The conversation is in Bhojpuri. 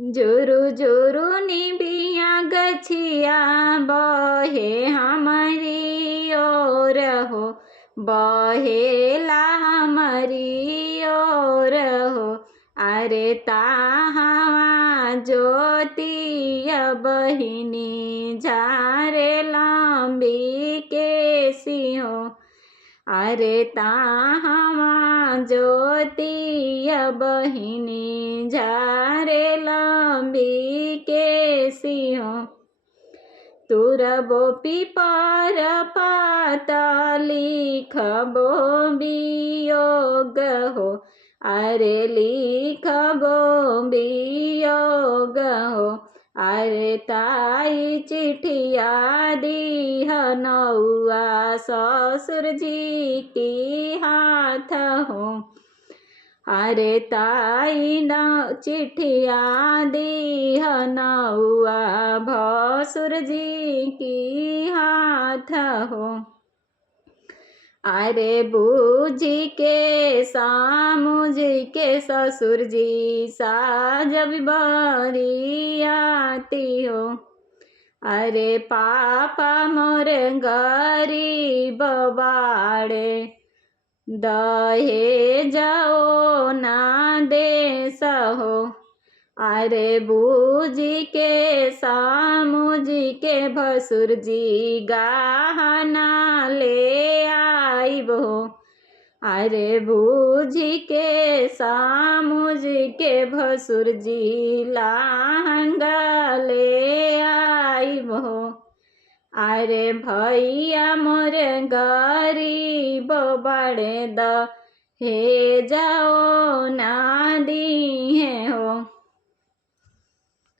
जोरू जोरू निबिया गछिया बहे हमारी ओर हो, बहेला हमारी ओर हो। अरे ताहा ज्योतिया बहिनी झारे लंबी केसी हो। अरे ताहा ज्योतिया बहिनी झारे लंबी केसी हो। तुरबो पीपर पात लिखबो वियोग हो। अरे लिखबो वियोग हो। अरे ताई चिठिया दीह नौआ ससुर जी की हाथ हो। अरे ताई न चिठिया दीह नौआ भसुर जी की हाथ हो। अरे बूझी के सामुझी के ससुर जी साजब बरियाती हो। अरे पापा मोरे गरीब बाड़े दहे जाओ ना देस हो। अरे बूझी के सामुझी के भसुर जी गहना ले आइबो। अरे बूझी के सामुझी के भसुर जी लहंगा ले आइबो। अरे भैया मोरे गरीब बड़े द हे जाओ ना दिहे हो।